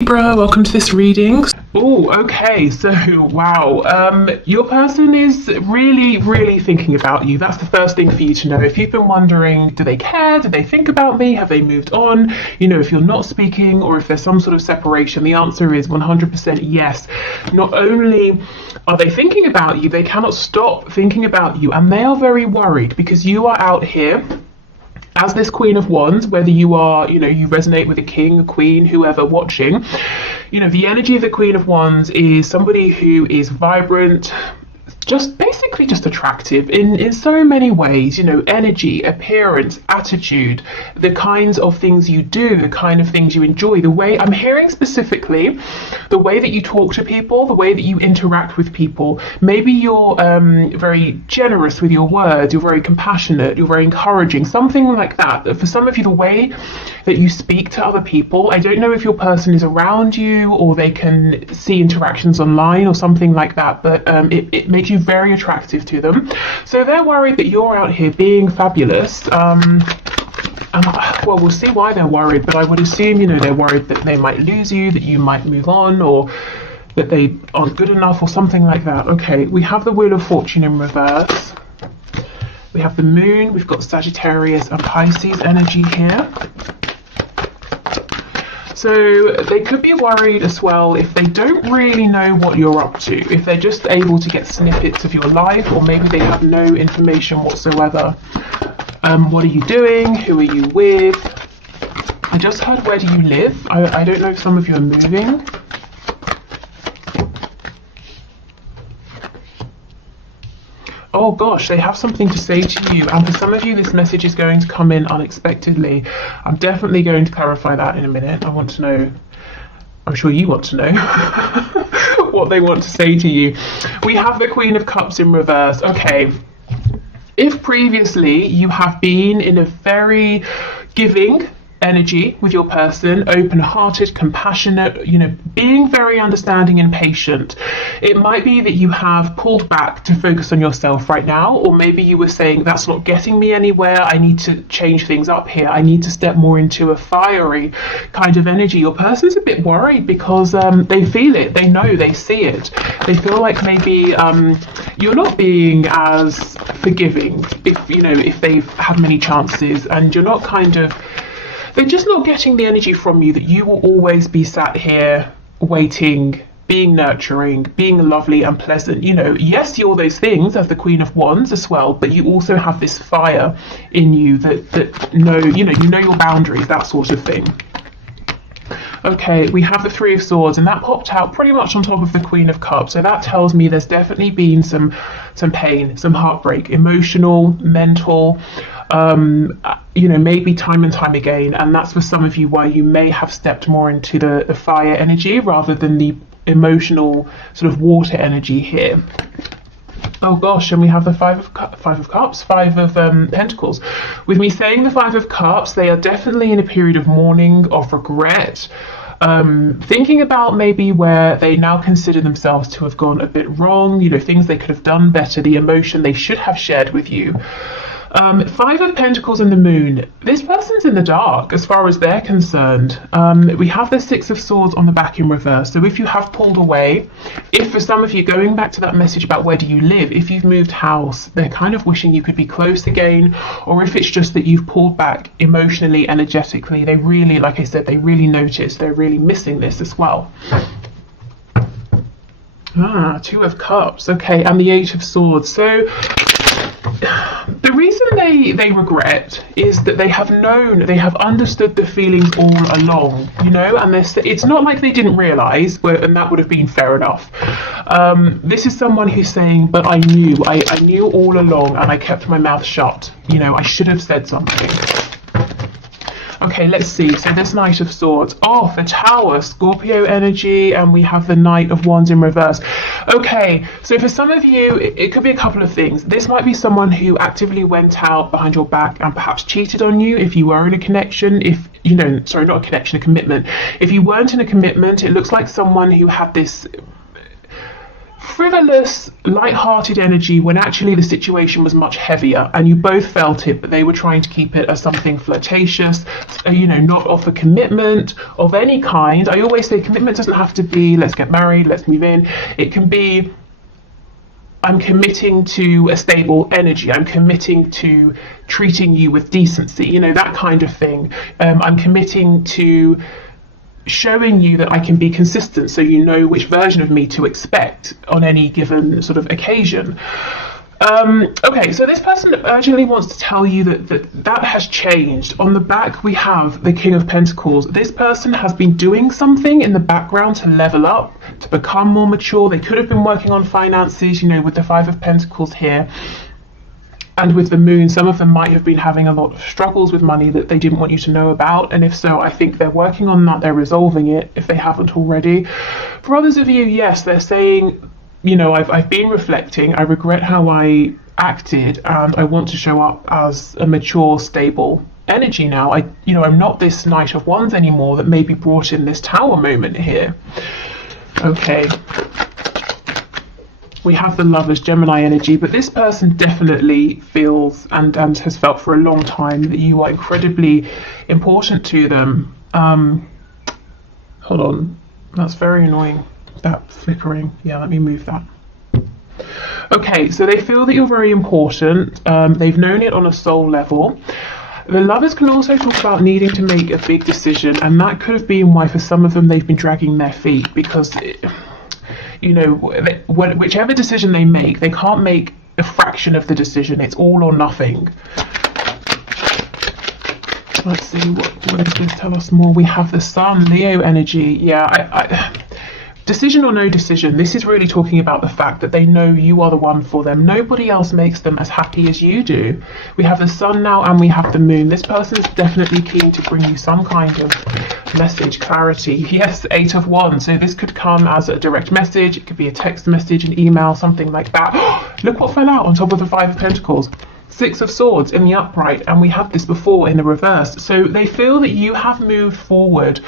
Libra, welcome to this reading. Oh, okay, so wow, your person is really thinking about you. That's the first thing for you to know. If you've been wondering, do they care? Do they think about me? Have they moved on? You know, if you're not speaking or if there's some sort of separation, the answer is 100% yes. Not only are they thinking about you, they cannot stop thinking about you, and they are very worried because you are out here as this Queen of Wands, whether you are, you resonate with a king, a queen, whoever watching, the energy of the Queen of Wands is somebody who is vibrant, basically just attractive in so many ways, energy, appearance, attitude, the kinds of things you do, the kind of things you enjoy, the way I'm hearing specifically, the way that you talk to people, the way that you interact with people. Maybe you're very generous with your words, you're very compassionate, you're very encouraging, something like that. For some of you, the way that you speak to other people, I don't know if your person is around you or they can see interactions online or something like that, but it makes you very attractive to them. So they're worried that you're out here being fabulous. And well, we'll see why they're worried, but I would assume, they're worried that they might lose you, that you might move on, or that they aren't good enough or something like that. Okay, we have the Wheel of Fortune in reverse. We have the Moon, we've got Sagittarius and Pisces energy here. So they could be worried as well if they don't really know what you're up to, if they're just able to get snippets of your life, or maybe they have no information whatsoever. What are you doing? Who are you with? I just heard, where do you live? I don't know if some of you are moving. Oh gosh, they have something to say to you, and for some of you this message is going to come in unexpectedly. I'm definitely going to clarify that in a minute. I want to know, I'm sure you want to know what they want to say to you. We have the Queen of Cups in reverse. Okay, if previously you have been in a very giving energy with your person, open-hearted, compassionate, being very understanding and patient, it might be that you have pulled back to focus on yourself right now, or maybe you were saying, that's not getting me anywhere, I need to change things up here, I need to step more into a fiery kind of energy. Your person's a bit worried because they feel it, they know, they see it, they feel like maybe you're not being as forgiving if they've had many chances, and you're not they're just not getting the energy from you that you will always be sat here waiting, being nurturing, being lovely and pleasant. Yes, you're those things as the Queen of Wands as well, but you also have this fire in you that know your boundaries, that sort of thing. Okay, we have the Three of Swords, and that popped out pretty much on top of the Queen of Cups. So that tells me there's definitely been some pain, some heartbreak, emotional, mental, maybe time and time again. And that's for some of you why you may have stepped more into the fire energy rather than the emotional sort of water energy here. Oh gosh, and we have the Five of Cups, Five of Pentacles. With me saying the Five of Cups, they are definitely in a period of mourning, of regret, thinking about maybe where they now consider themselves to have gone a bit wrong, things they could have done better, the emotion they should have shared with you. Five of Pentacles and the Moon. This person's in the dark as far as they're concerned. We have the Six of Swords on the back in reverse. So if you have pulled away, if for some of you, going back to that message about where do you live, if you've moved house, they're kind of wishing you could be close again, or if it's just that you've pulled back emotionally, energetically, they really, like I said, they really notice, they're really missing this as well. Two of Cups, okay, and the Eight of Swords. So the reason they regret is that they have understood the feelings all along, and it's not like they didn't realise, and that would have been fair enough. This is someone who's saying, but I knew all along and I kept my mouth shut, I should have said something. Okay, let's see. So this Knight of Swords. Oh, the Tower, Scorpio energy, and we have the Knight of Wands in reverse. Okay, so for some of you, it could be a couple of things. This might be someone who actively went out behind your back and perhaps cheated on you if you were in a connection, sorry, not a connection, a commitment. If you weren't in a commitment, it looks like someone who had this frivolous, light-hearted energy when actually the situation was much heavier, and you both felt it, but they were trying to keep it as something flirtatious, not offer commitment of any kind. I always say commitment doesn't have to be let's get married, let's move in. It can be I'm committing to a stable energy. I'm committing to treating you with decency, that kind of thing. I'm committing to showing you that I can be consistent, so you know which version of me to expect on any given sort of occasion. Okay, so this person urgently wants to tell you that has changed. On the back, we have the King of Pentacles. This person has been doing something in the background to level up, to become more mature. They could have been working on finances, with the Five of Pentacles here. And with the moon, some of them might have been having a lot of struggles with money that they didn't want you to know about. And if so, I think they're working on that. They're resolving it if they haven't already. For others of you, yes, they're saying, I've been reflecting. I regret how I acted, and I want to show up as a mature, stable energy now. I'm not this Knight of Wands anymore that maybe brought in this Tower moment here. Okay. We have the Lovers, Gemini energy, but this person definitely feels and has felt for a long time that you are incredibly important to them. Hold on, that's very annoying, that flickering. Yeah, let me move that. Okay, so they feel that you're very important. They've known it on a soul level. The Lovers can also talk about needing to make a big decision, and that could have been why for some of them they've been dragging their feet, because whichever decision they make, they can't make a fraction of the decision. It's all or nothing. Let's see, what does this tell us more? We have the Sun, Leo energy. Yeah, decision or no decision, this is really talking about the fact that they know you are the one for them. Nobody else makes them as happy as you do. We have the Sun now, and we have the Moon. This person is definitely keen to bring you some kind of message, clarity. Yes, Eight of Wands. So this could come as a direct message. It could be a text message, an email, something like that. Look what fell out on top of the Five of Pentacles. Six of Swords in the upright, and we had this before in the reverse. So they feel that you have moved forward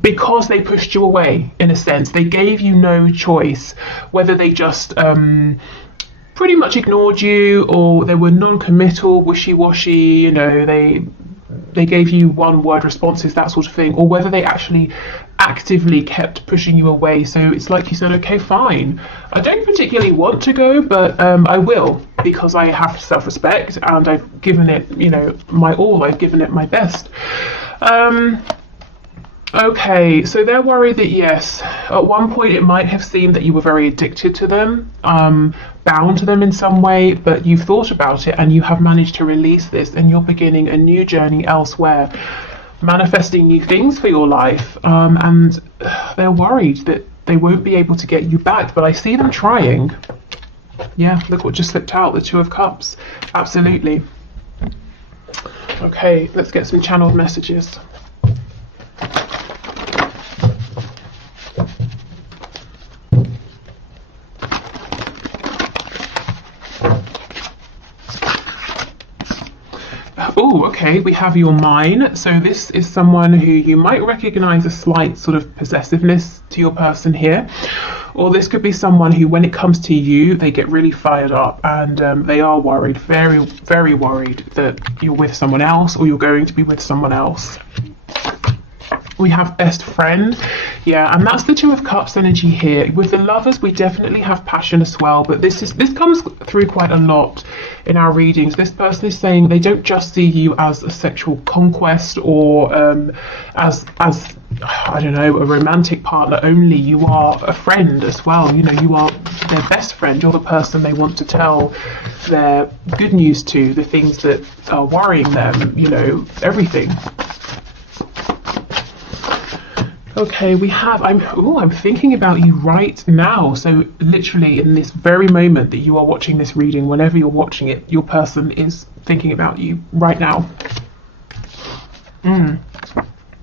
because they pushed you away, in a sense. They gave you no choice, whether they just pretty much ignored you, or they were non-committal, wishy-washy, they gave you one-word responses, that sort of thing, or whether they actually actively kept pushing you away. So it's like you said, okay, fine, I don't particularly want to go, but I will, because I have self-respect, and I've given it, my all. I've given it my best. Okay, so they're worried that, yes, at one point it might have seemed that you were very addicted to them, bound to them in some way, but you've thought about it and you have managed to release this, and you're beginning a new journey elsewhere, manifesting new things for your life, and they're worried that they won't be able to get you back, but I see them trying. Yeah, look what just slipped out, the Two of Cups. Absolutely. Okay, let's get some channeled messages. Oh, okay, we have your mine. So this is someone who you might recognize a slight sort of possessiveness to your person here. Or this could be someone who, when it comes to you, they get really fired up, and they are worried, very, very worried that you're with someone else, or you're going to be with someone else. We have best friend. Yeah, and that's the Two of Cups energy here. With the Lovers, we definitely have passion as well, but this comes through quite a lot in our readings. This person is saying they don't just see you as a sexual conquest, or as I don't know, a romantic partner only. You are a friend as well. You are their best friend. You're the person they want to tell their good news to, the things that are worrying them, everything. Okay, we have, I'm thinking about you right now. So literally in this very moment that you are watching this reading, whenever you're watching it, your person is thinking about you right now.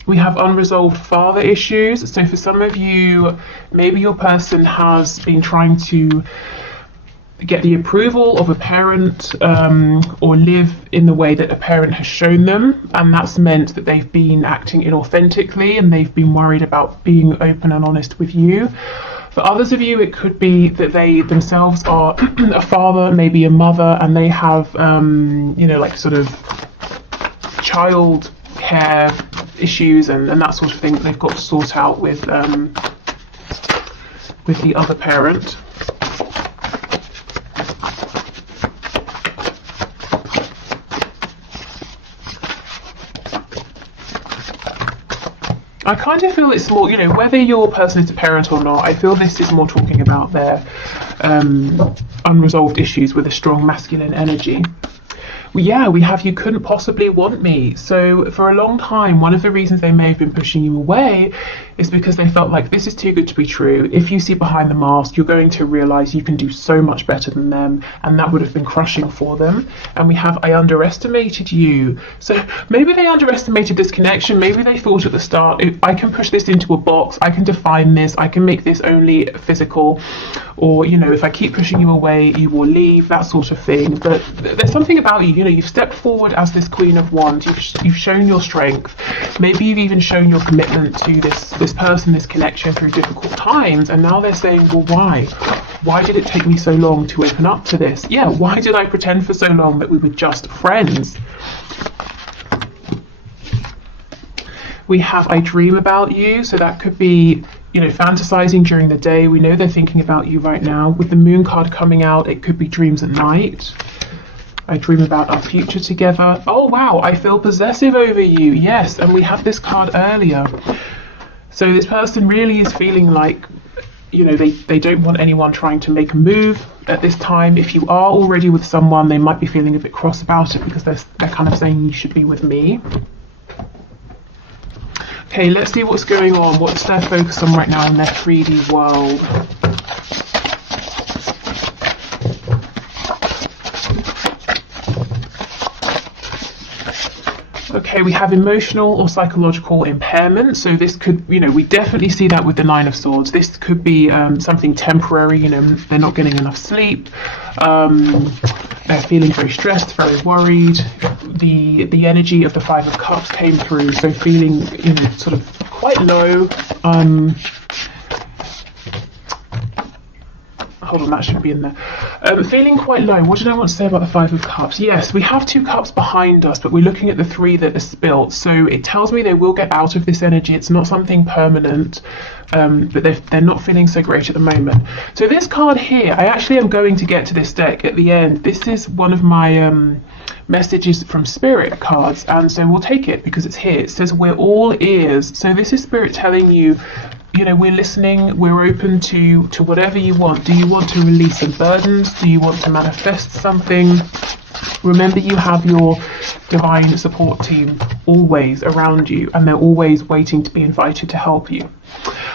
We have unresolved father issues. So for some of you, maybe your person has been trying to get the approval of a parent, or live in the way that a parent has shown them, and that's meant that they've been acting inauthentically, and they've been worried about being open and honest with you. For others of you, it could be that they themselves are a father, maybe a mother, and they have, you know, like sort of child care issues and that sort of thing that they've got to sort out with the other parent. I kind of feel it's more, you know, whether your person is a parent or not, I feel this is more talking about their unresolved issues with a strong masculine energy. Well, yeah, we have you couldn't possibly want me. So for a long time, one of the reasons they may have been pushing you away is because they felt like this is too good to be true. If you see behind the mask, you're going to realize you can do so much better than them, and that would have been crushing for them. And we have I underestimated you. So maybe they underestimated this connection. Maybe they thought at the start, I can push this into a box, I can define this, I can make this only physical, or, you know, if I keep pushing you away, you will leave, that sort of thing. But there's something about you, you know, you've stepped forward as this Queen of Wands, you've shown your strength, maybe you've even shown your commitment to this person, this connection through difficult times, and now they're saying, well, why did it take me so long to open up to this? Yeah, why did I pretend for so long that we were just friends? We have I dream about you, so that could be, you know, fantasizing during the day. We know they're thinking about you right now. With the moon card coming out, it could be dreams at night. I dream about our future together. Oh wow, I feel possessive over you. Yes, and we had this card earlier. So this person really is feeling like, you know, they don't want anyone trying to make a move at this time. If you are already with someone, they might be feeling a bit cross about it because they're kind of saying you should be with me. Okay, let's see what's going on. What's their focus on right now in their 3D world? Okay, we have emotional or psychological impairment. So this could, you know, we definitely see that with the Nine of Swords. This could be something temporary, you know, they're not getting enough sleep. They're feeling very stressed, very worried. The energy of the Five of Cups came through, so feeling, you know, sort of quite low. Hold on, that should be in there. Feeling quite low. What did I want to say about the Five of Cups? Yes, we have two cups behind us, but we're looking at the three that are spilt. So it tells me they will get out of this energy. It's not something permanent, but they're not feeling so great at the moment. So this card here, I actually am going to get to this deck at the end. This is one of my messages from Spirit cards, and so we'll take it because it's here. It says we're all ears. So this is Spirit telling you, you know, we're listening, we're open to whatever you want. Do you want to release some burdens? Do you want to manifest something? Remember, you have your divine support team always around you, and they're always waiting to be invited to help you.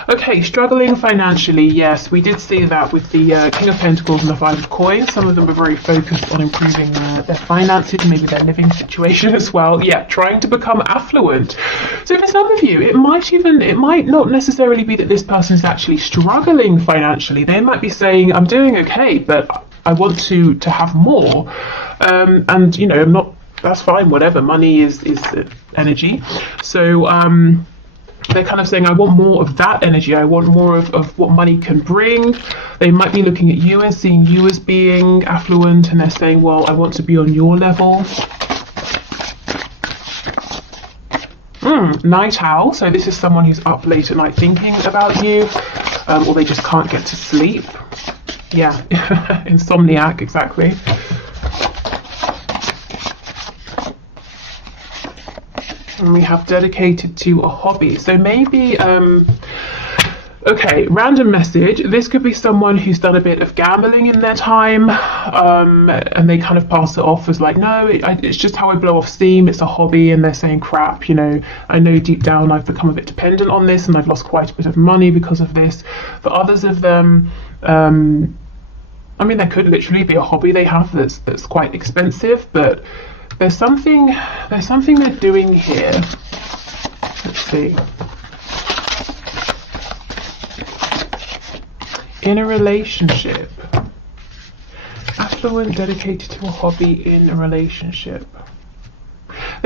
Okay, struggling financially. Yes, we did see that with the King of Pentacles and the Five of Coins. Some of them are very focused on improving their finances, maybe their living situation as well. Yeah, trying to become affluent. So for some of you, it might not necessarily be that this person is actually struggling financially. They might be saying, I'm doing okay, but I want to have more. And, you know, I'm not, that's fine, whatever. Money is energy. So, they're kind of saying, I want more of that energy. I want more of what money can bring. They might be looking at you and seeing you as being affluent, and they're saying, well, I want to be on your level. Night owl. So this is someone who's up late at night thinking about you, or they just can't get to sleep. Yeah, insomniac, exactly. And we have dedicated to a hobby. So maybe, okay, random message. This could be someone who's done a bit of gambling in their time, and they kind of pass it off as like, no, it's just how I blow off steam. It's a hobby, and they're saying, crap, you know, I know deep down I've become a bit dependent on this, and I've lost quite a bit of money because of this. For others of them, I mean, there could literally be a hobby they have that's quite expensive, but there's something they're doing here. Let's see. In a relationship. Affluent, dedicated to a hobby in a relationship.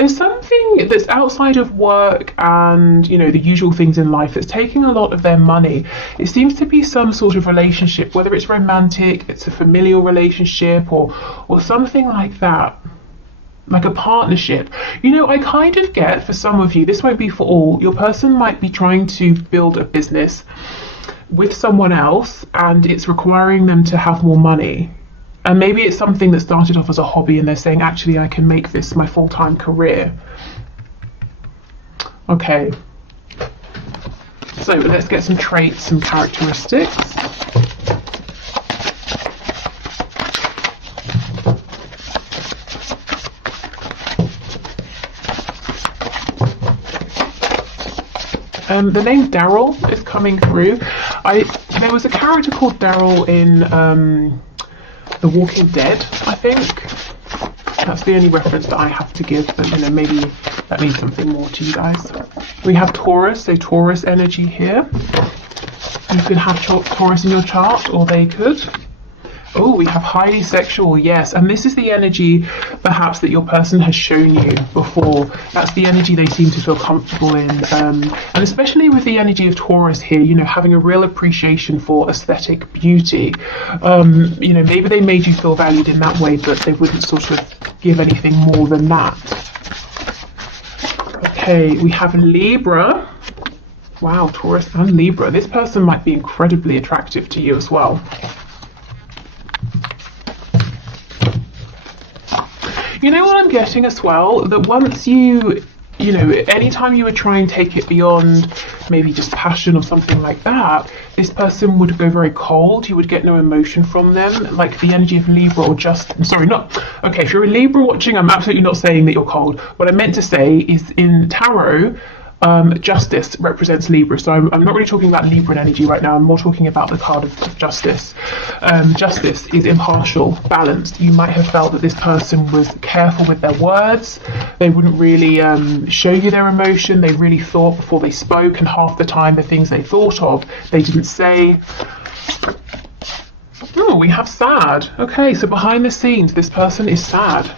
There's something that's outside of work and, you know, the usual things in life that's taking a lot of their money. It seems to be some sort of relationship, whether it's romantic, it's a familial relationship, or something like that. Like a partnership. You know, I kind of get, for some of you, this won't be for all, your person might be trying to build a business with someone else and it's requiring them to have more money. And maybe it's something that started off as a hobby and they're saying, actually, I can make this my full-time career. Okay. So let's get some traits and characteristics. The name Daryl is coming through. There was a character called Daryl in The Walking Dead, I think. That's the only reference that I have to give, but you know, maybe that means something more to you guys. We have Taurus, so Taurus energy here. You could have Taurus in your chart, or they could. Oh, we have highly sexual, yes. And this is the energy, perhaps, that your person has shown you before. That's the energy they seem to feel comfortable in. And especially with the energy of Taurus here, you know, having a real appreciation for aesthetic beauty. You know, maybe they made you feel valued in that way, but they wouldn't sort of give anything more than that. Okay, we have Libra. Wow, Taurus and Libra. This person might be incredibly attractive to you as well. You know what I'm getting as well? That once you know, anytime you would try and take it beyond maybe just passion or something like that, this person would go very cold. You would get no emotion from them, like the energy of Libra or just, sorry, not, okay, if you're a Libra watching, I'm absolutely not saying that you're cold. What I meant to say is in tarot, justice represents Libra, so I'm not really talking about Libran energy right now. I'm more talking about the card of justice. Justice is impartial, balanced. You might have felt that this person was careful with their words. They wouldn't really show you their emotion. They really thought before they spoke, and half the time the things they thought of they didn't say. Oh, we have sad. Okay, so behind the scenes this person is sad.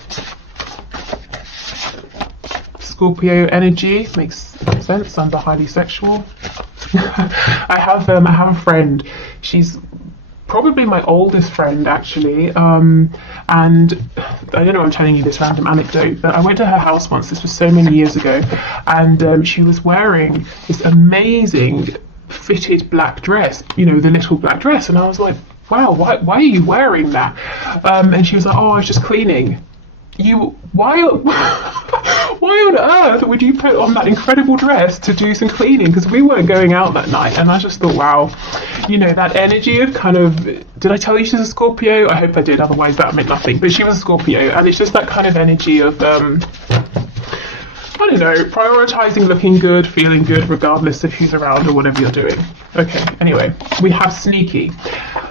Scorpio energy makes sense under highly sexual. I have a friend. She's probably my oldest friend actually, and I don't know, I'm telling you this random anecdote, but I went to her house once. This was so many years ago, and she was wearing this amazing fitted black dress, you know, the little black dress, and I was like, wow, why are you wearing that? And she was like, oh, I was just cleaning. Why on earth would you put on that incredible dress to do some cleaning? Because we weren't going out that night, and I just thought, wow, you know, that energy of kind of, did I tell you she's a Scorpio? I hope I did, otherwise that meant nothing, but she was a Scorpio, and it's just that kind of energy of I don't know, prioritizing looking good, feeling good, regardless of who's around or whatever you're doing. Okay, anyway, we have sneaky.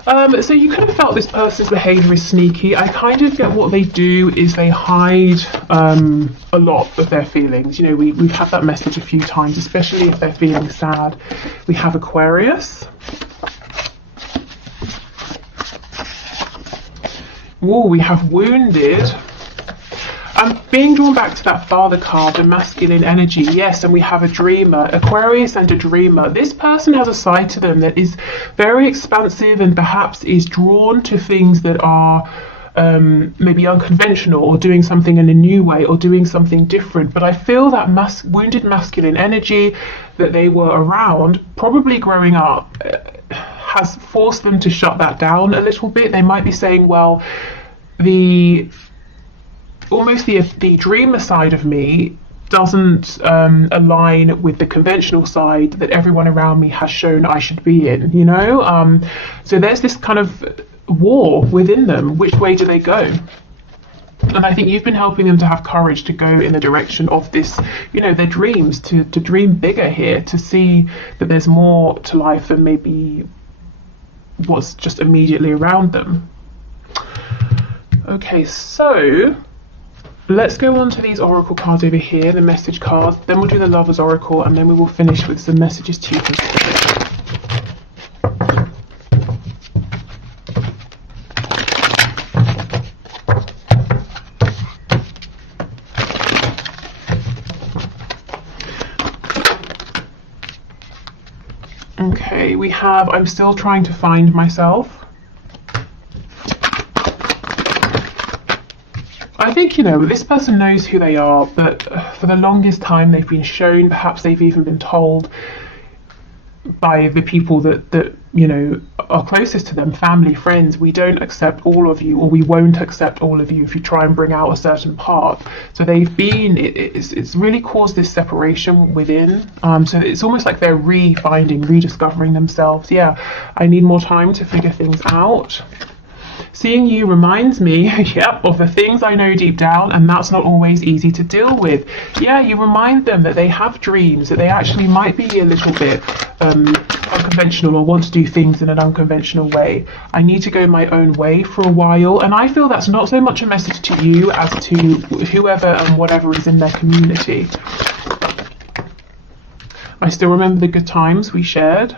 So you could have felt this person's behaviour is sneaky. I kind of get what they do is they hide a lot of their feelings. You know, we've had that message a few times, especially if they're feeling sad. We have Aquarius. Oh, we have wounded. I'm being drawn back to that father card, the masculine energy, yes, and we have a dreamer, Aquarius and a dreamer. This person has a side to them that is very expansive and perhaps is drawn to things that are maybe unconventional, or doing something in a new way, or doing something different. But I feel that wounded masculine energy that they were around, probably growing up, has forced them to shut that down a little bit. They might be saying, well, almost the dreamer side of me doesn't align with the conventional side that everyone around me has shown I should be in, you know? So there's this kind of war within them. Which way do they go? And I think you've been helping them to have courage to go in the direction of this, you know, their dreams, to dream bigger here, to see that there's more to life than maybe what's just immediately around them. Okay, so let's go on to these oracle cards over here, the message cards. Then we'll do the Lover's Oracle, and then we will finish with some messages to you. Okay, we have I'm still trying to find myself. I think, you know, this person knows who they are, but for the longest time they've been shown, perhaps they've even been told by the people that you know are closest to them, family, friends, we don't accept all of you, or we won't accept all of you if you try and bring out a certain part. So they've been, it's really caused this separation within. So it's almost like they're refinding, rediscovering themselves. Yeah, I need more time to figure things out. Seeing you reminds me, yep, of the things I know deep down, and that's not always easy to deal with. Yeah, you remind them that they have dreams, that they actually might be a little bit unconventional or want to do things in an unconventional way. I need to go my own way for a while, and I feel that's not so much a message to you as to whoever and whatever is in their community. I still remember the good times we shared.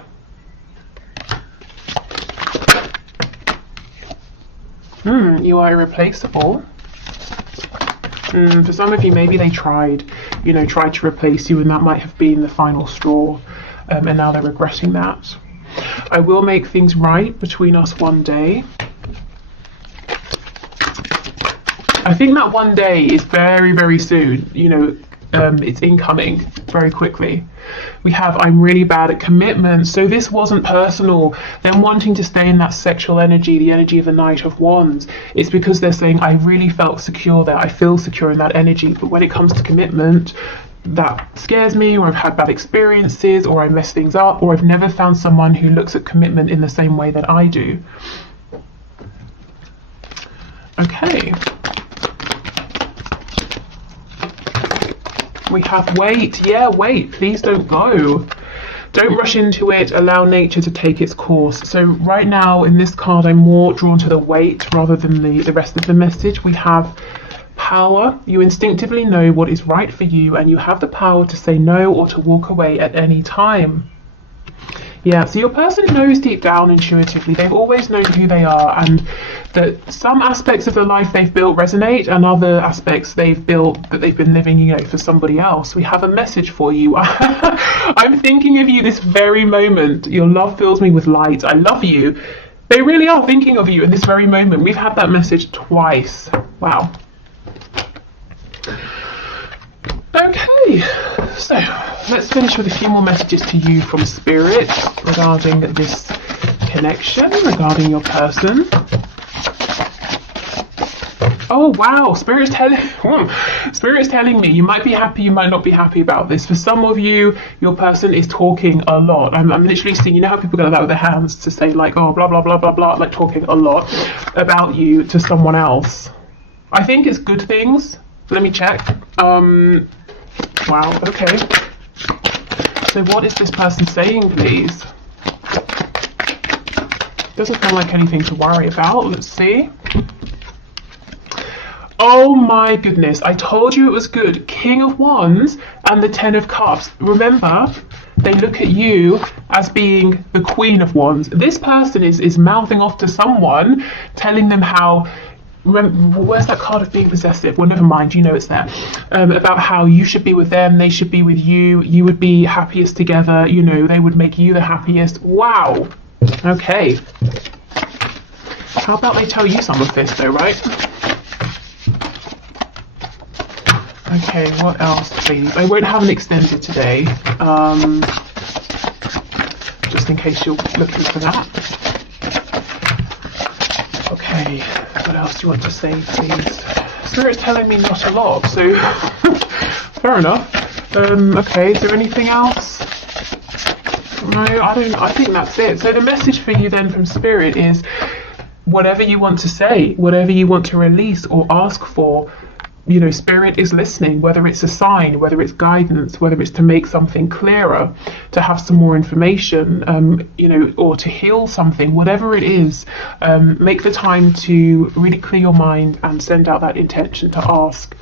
You are irreplaceable. For some of you, maybe they tried to replace you, and that might have been the final straw, and now they're regretting that. I will make things right between us one day. I think that one day is very, very soon. You know, it's incoming very quickly. We have I'm really bad at commitment. So this wasn't personal. Them wanting to stay in that sexual energy, the energy of the Knight of Wands. It's because they're saying I really felt secure there. I feel secure in that energy. But when it comes to commitment, that scares me, or I've had bad experiences, or I mess things up, or I've never found someone who looks at commitment in the same way that I do. Okay. We have wait. Yeah, wait. Please don't go. Don't rush into it. Allow nature to take its course. So right now in this card, I'm more drawn to the wait rather than the rest of the message. We have power. You instinctively know what is right for you, and you have the power to say no or to walk away at any time. Yeah, so your person knows deep down intuitively, they've always known who they are, and that some aspects of the life they've built resonate, and other aspects they've built that they've been living, you know, for somebody else. We have a message for you. I'm thinking of you this very moment. Your love fills me with light. I love you. They really are thinking of you in this very moment. We've had that message twice. Wow. Okay, so let's finish with a few more messages to you from Spirit regarding this connection, regarding your person. Oh wow, Spirit's telling me you might be happy, you might not be happy about this. For some of you, your person is talking a lot. I'm literally seeing, you know how people go like that with their hands to say like, oh, blah, blah, blah, blah, blah, like talking a lot about you to someone else. I think it's good things. Let me check. Wow, okay. So what is this person saying, please? Doesn't feel like anything to worry about. Let's see. Oh my goodness, I told you it was good. King of Wands and the Ten of Cups. Remember, they look at you as being the Queen of Wands. This person is mouthing off to someone, telling them how, where's that card of being possessive? Well, never mind, you know it's there. About how you should be with them, they should be with you, you would be happiest together, you know, they would make you the happiest. Wow. Okay. How about they tell you some of this though, right? Okay, what else, please? I won't have an extended today, just in case you're looking for that. Okay, what else do you want to say, please? Spirit's telling me not a lot, so fair enough. Okay, is there anything else? No, I think that's it. So the message for you then from Spirit is whatever you want to say, whatever you want to release or ask for, you know, Spirit is listening, whether it's a sign, whether it's guidance, whether it's to make something clearer, to have some more information, you know, or to heal something, whatever it is, make the time to really clear your mind and send out that intention to ask.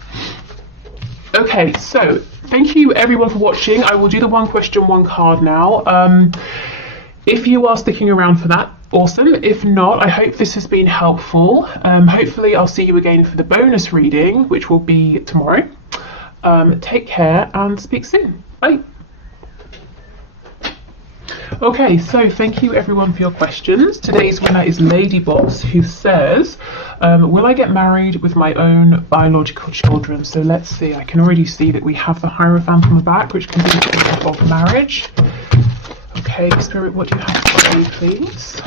Okay, so thank you everyone for watching. I will do the one question, one card now. If you are sticking around for that, awesome. If not, I hope this has been helpful. Hopefully I'll see you again for the bonus reading, which will be tomorrow. Take care and speak soon. Bye. Okay, so thank you everyone for your questions. Today's winner is Ladybox, who says, will I get married with my own biological children? So let's see, I can already see that we have the Hierophant on the back, which can be indicative of marriage. Okay, Spirit, what do you have to say, please?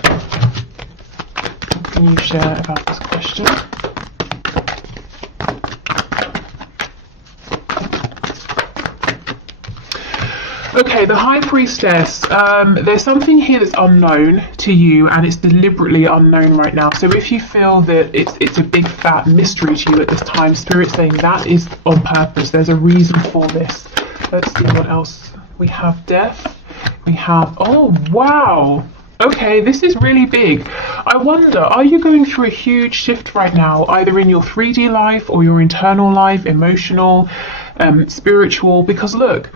What can you share about this question? Okay, the High Priestess, there's something here that's unknown to you, and it's deliberately unknown right now. So if you feel that it's a big fat mystery to you at this time, Spirit's saying that is on purpose. There's a reason for this. Let's see what else we have. Death. We have, oh wow. Okay, this is really big. I wonder, are you going through a huge shift right now, either in your 3D life or your internal life, emotional, spiritual? Because look,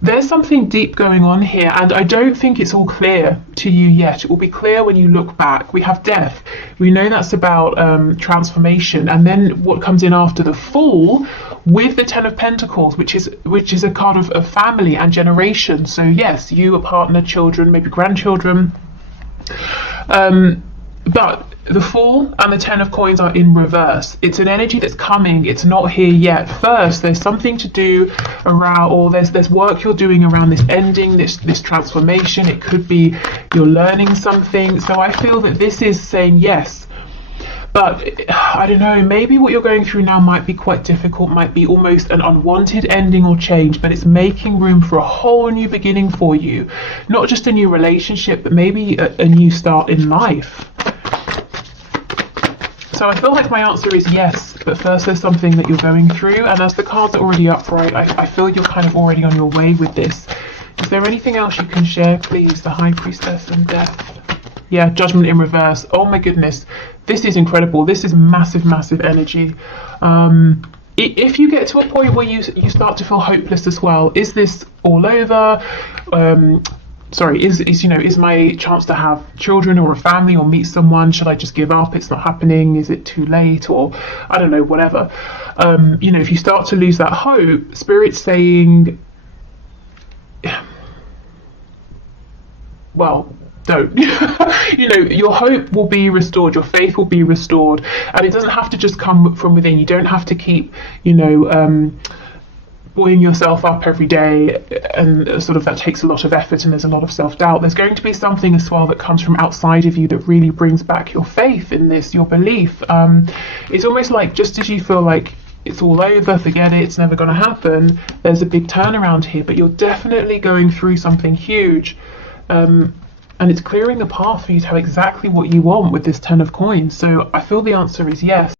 there's something deep going on here, and I don't think it's all clear to you yet. It will be clear when you look back. We have death. We know that's about transformation, and then what comes in after the Fool with the Ten of Pentacles, which is a card of family and generation. So yes, you, a partner, children, maybe grandchildren. But the Fool and the Ten of Coins are in reverse. It's an energy that's coming. It's not here yet. First, there's something to do around, or there's work you're doing around this ending, this transformation. It could be you're learning something. So I feel that this is saying yes. But I don't know, maybe what you're going through now might be quite difficult, might be almost an unwanted ending or change, but it's making room for a whole new beginning for you. Not just a new relationship, but maybe a new start in life. So I feel like my answer is yes, but first there's something that you're going through, and as the cards are already upright, I feel you're kind of already on your way with this. Is there anything else you can share, please? The High Priestess and Death. Yeah, Judgment in reverse. Oh my goodness, this is incredible. This is massive, massive energy. If you get to a point where you start to feel hopeless as well, is this all over? Sorry, is my chance to have children or a family or meet someone, should I just give up? It's not happening. Is it too late? Or I don't know, whatever. If you start to lose that hope, Spirit's saying, well, don't. Your hope will be restored, your faith will be restored, and it doesn't have to just come from within. You don't have to keep, buoying yourself up every day, and sort of that takes a lot of effort, and there's a lot of self-doubt. There's going to be something as well that comes from outside of you that really brings back your faith in this, your belief. It's almost like, just as you feel like it's all over, forget it, it's never going to happen, there's a big turnaround here, but you're definitely going through something huge. And it's clearing the path for you to have exactly what you want with this Ten of Coins. So I feel the answer is yes.